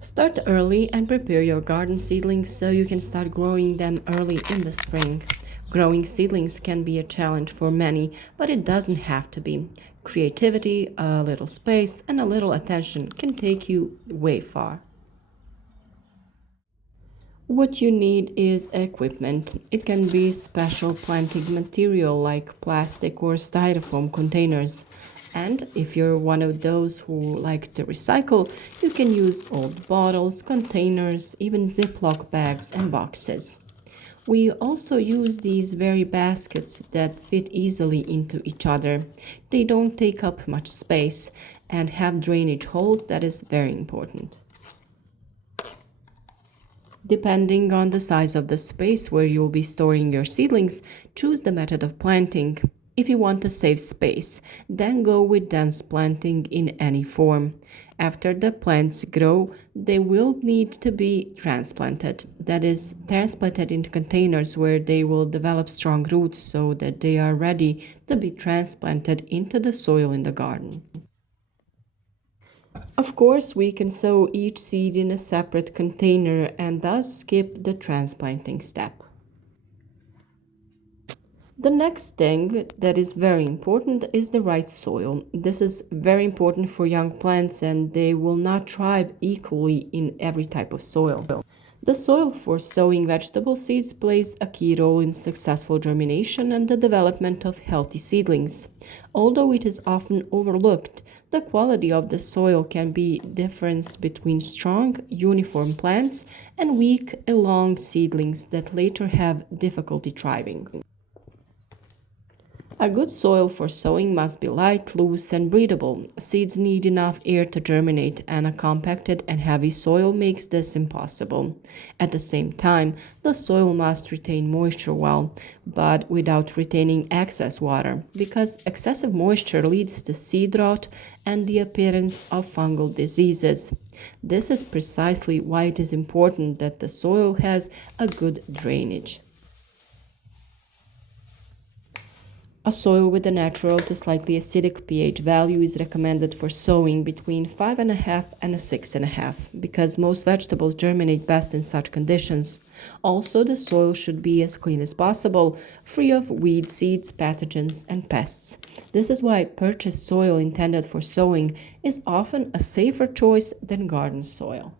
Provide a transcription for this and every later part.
Start early and prepare your garden seedlings so you can start growing them early in the spring. Growing seedlings can be a challenge for many, but it doesn't have to be. Creativity, a little space, and a little attention can take you way far. What you need is equipment. It can be special planting material like plastic or styrofoam containers. And if you're one of those who like to recycle, you can use old bottles, containers, even Ziploc bags and boxes. We also use these very baskets that fit easily into each other. They don't take up much space and have drainage holes that is very important. Depending on the size of the space where you'll be storing your seedlings, choose the method of planting. If you want to save space, then go with dense planting in any form. After the plants grow, they will need to be transplanted. That is, transplanted into containers where they will develop strong roots so that they are ready to be transplanted into the soil in the garden. Of course, we can sow each seed in a separate container and thus skip the transplanting step. The next thing that is very important is the right soil. This is very important for young plants and they will not thrive equally in every type of soil. The soil for sowing vegetable seeds plays a key role in successful germination and the development of healthy seedlings. Although it is often overlooked, the quality of the soil can be difference between strong, uniform plants and weak, long seedlings that later have difficulty thriving. A good soil for sowing must be light, loose, and breathable. Seeds need enough air to germinate, and a compacted and heavy soil makes this impossible. At the same time, the soil must retain moisture well, but without retaining excess water, because excessive moisture leads to seed rot and the appearance of fungal diseases. This is precisely why it is important that the soil has a good drainage. A soil with a natural to slightly acidic pH value is recommended for sowing between 5.5 and 6.5 because most vegetables germinate best in such conditions. Also, the soil should be as clean as possible, free of weed seeds, pathogens, and pests. This is why purchased soil intended for sowing is often a safer choice than garden soil.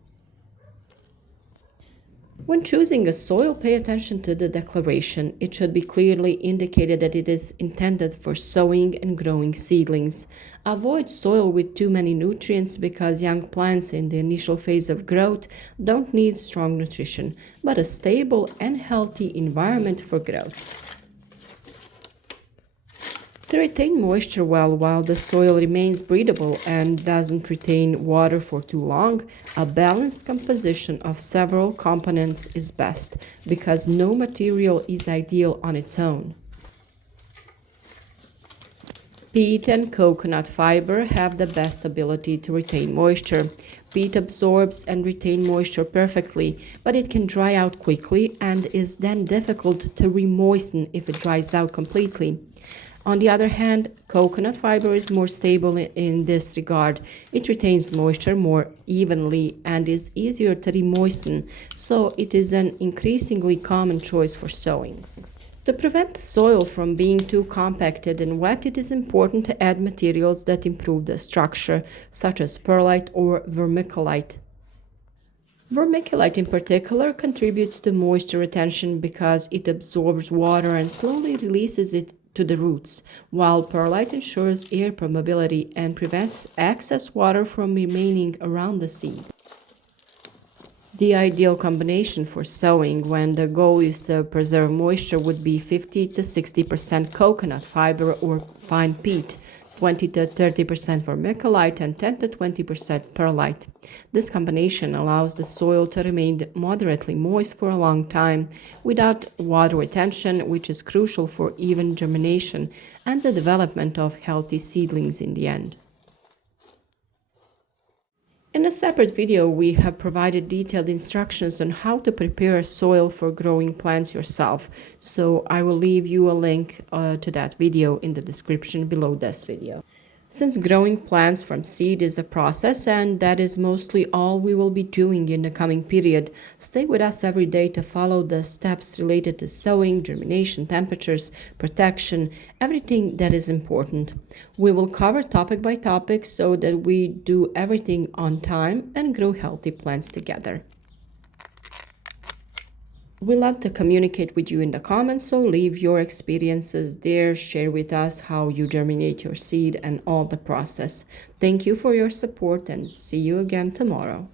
When choosing a soil, pay attention to the declaration. It should be clearly indicated that it is intended for sowing and growing seedlings. Avoid soil with too many nutrients because young plants in the initial phase of growth don't need strong nutrition, but a stable and healthy environment for growth. To retain moisture well while the soil remains breathable and doesn't retain water for too long, a balanced composition of several components is best because no material is ideal on its own. Peat and coconut fiber have the best ability to retain moisture. Peat absorbs and retains moisture perfectly, but it can dry out quickly and is then difficult to re-moisten if it dries out completely. On the other hand, coconut fiber is more stable in this regard. It retains moisture more evenly and is easier to re-moisten, so it is an increasingly common choice for sowing. To prevent soil from being too compacted and wet, it is important to add materials that improve the structure, such as perlite or vermiculite. Vermiculite in particular contributes to moisture retention because it absorbs water and slowly releases it to the roots, while perlite ensures air permeability and prevents excess water from remaining around the seed. The ideal combination for sowing when the goal is to preserve moisture would be 50 to 60% coconut fiber or fine peat, 20 to 30% vermiculite, and 10 to 20% perlite. This combination allows the soil to remain moderately moist for a long time without water retention, which is crucial for even germination and the development of healthy seedlings in the end. In a separate video, we have provided detailed instructions on how to prepare a soil for growing plants yourself, so I will leave you a link to that video in the description below this video. Since growing plants from seed is a process, and that is mostly all we will be doing in the coming period, stay with us every day to follow the steps related to sowing, germination, temperatures, protection, everything that is important. We will cover topic by topic so that we do everything on time and grow healthy plants together. We love to communicate with you in the comments, so leave your experiences there. Share with us how you germinate your seed and all the process. Thank you for your support and see you again tomorrow.